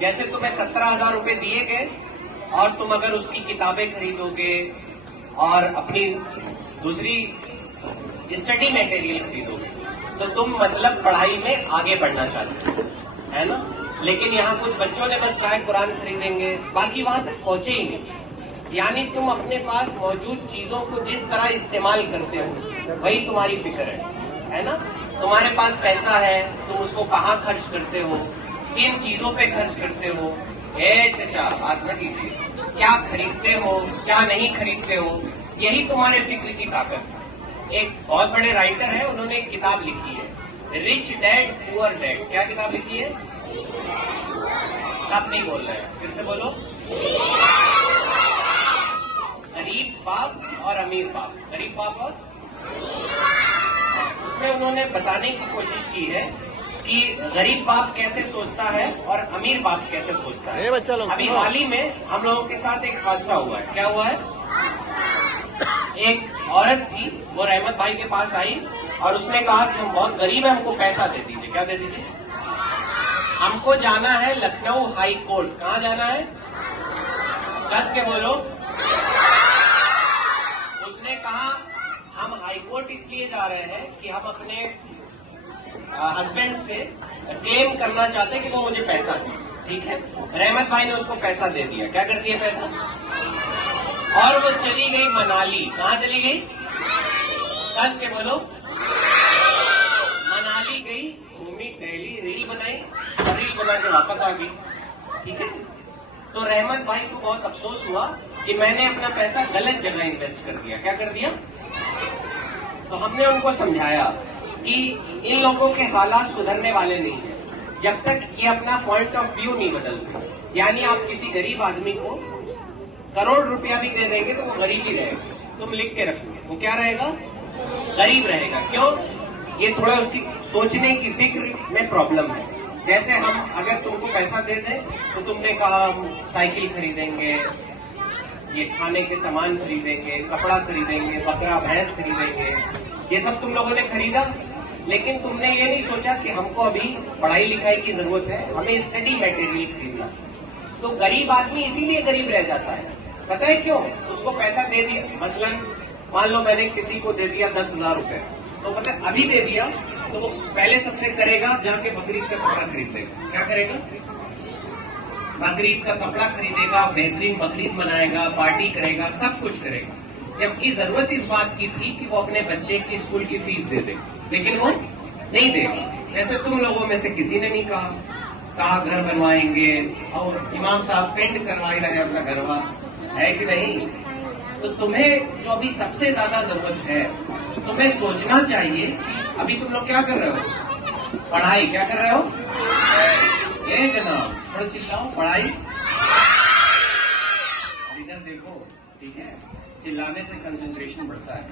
जैसे तुम्हें 17,000 रुपए दिए गए और तुम अगर उसकी किताबें खरीदोगे और अपनी दूसरी स्टडी मटेरियल खरीदोगे तो तुम मतलब पढ़ाई में आगे बढ़ना चाहते हो, है ना। लेकिन यहाँ कुछ बच्चों ने बस कहा कुरान खरीदेंगे, बाकी वहां तक पहुंचे ही नहीं। यानी तुम अपने पास मौजूद चीजों को जिस तरह इस्तेमाल करते हो वही तुम्हारी फिक्र है ना। तुम्हारे पास पैसा है, तुम उसको कहाँ खर्च करते हो, किन चीजों पे खर्च करते हो, चाचा बात न कीजिए, क्या खरीदते हो क्या नहीं खरीदते हो, यही तुम्हारे फिक्र की ताकत है। एक बहुत बड़े राइटर है, उन्होंने एक किताब लिखी है रिच डैड पुअर डैड। क्या किताब लिखी है? सब नहीं बोल रहे हैं, फिर से बोलो। गरीब बाप और अमीर बाप, गरीब बाप और उसमें उन्होंने बताने की कोशिश की है कि गरीब बाप कैसे सोचता है और अमीर बाप कैसे सोचता है। अभी हाल ही में हम लोगों के साथ एक हादसा हुआ है। क्या हुआ है? एक औरत थी, वो रहमत भाई के पास आई और उसने कहा कि हम बहुत गरीब हैं, हमको पैसा दे दीजिए। क्या दे दीजिए? हमको जाना है लखनऊ हाई कोर्ट। कहाँ जाना है? कस के बोलो। उसने कहा हम हाई कोर्ट इसलिए जा रहे हैं कि हम अपने हस्बैंड से क्लेम करना चाहते हैं कि वो मुझे पैसा दे। ठीक है, रहमत भाई ने उसको पैसा दे दिया। क्या कर दिया पैसा? और वो चली गई मनाली। कहाँ चली गई? कस के बोलो। मनाली गई, घूमी टहली, रील बनाई और रील बना के वापस आ गई। ठीक है, तो रहमत भाई को बहुत अफसोस हुआ कि मैंने अपना पैसा गलत जगह इन्वेस्ट कर दिया। क्या कर दिया? तो हमने उनको समझाया कि इन लोगों के हालात सुधरने वाले नहीं है जब तक ये अपना पॉइंट ऑफ व्यू नहीं बदलते। यानी आप किसी गरीब आदमी को करोड़ रुपया भी दे देंगे तो वो गरीब ही रहेगा। तुम लिख के रखोगे, वो क्या रहेगा? गरीब रहेगा। क्यों? ये थोड़ा उसकी सोचने की फिक्र में प्रॉब्लम है। जैसे हम अगर तुमको पैसा दे दें तो तुमने कहा हम साइकिल खरीदेंगे, ये खाने के सामान खरीदेंगे, कपड़ा खरीदेंगे, बकरा भैंस खरीदेंगे, ये सब तुम लोगों ने खरीदा। लेकिन तुमने ये नहीं सोचा कि हमको अभी पढ़ाई लिखाई की जरूरत है, हमें स्टडी मटेरियल खरीदना। तो गरीब आदमी इसीलिए गरीब रह जाता है। पता है क्यों? उसको पैसा दे दिया, मसलन मान लो मैंने किसी को दे दिया 10,000 रुपए, तो मतलब अभी दे दिया तो वो पहले सबसे करेगा जाके बकरीद का कपड़ा खरीद लेगा। क्या करेगा? बकरीद का कपड़ा खरीदेगा, बेहतरीन बकरीद मनाएगा, पार्टी करेगा, सब कुछ करेगा। जबकि जरूरत इस बात की थी कि वो अपने बच्चे की स्कूल की फीस दे दे, लेकिन वो नहीं देगा। जैसे तुम लोगों में से किसी ने नहीं कहा घर बनवाएंगे और इमाम साहब पेंट करवाए रहे अपना घरवा, है कि नहीं? तो तुम्हें जो अभी सबसे ज्यादा जरूरत है, तुम्हें सोचना चाहिए अभी तुम लोग क्या कर रहे हो? पढ़ाई। क्या कर रहे हो? ये जनाब थोड़ा चिल्लाओ। पढ़ाई। इधर देखो, ठीक है, चिल्लाने से कंसंट्रेशन बढ़ता है।